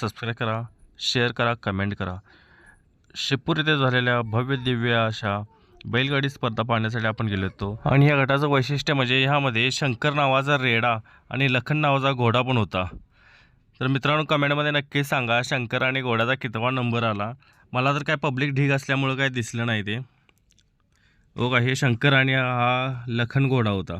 Subscribe करा, share करा, comment करा। शिपूर येथे झालेल्या भव्य दिव्य अशा बैलगाडी स्पर्धा पाहण्यासाठी आपण गेलो होतो आणि या गटाचं वैशिष्ट्य म्हणजे ह्यामध्ये शंकर नावाचा रेडा आणि लखन नावाचा घोडा पण होता। तर मित्रांनो कमेंटमध्ये नक्की सांगा शंकर आणि घोड्याचा कितवा नंबर आला। मला तर काय पब्लिक ढीग असल्यामुळे काय दिसलं नाही ते। हो का, हे शंकर आणि हा लखन घोडा होता।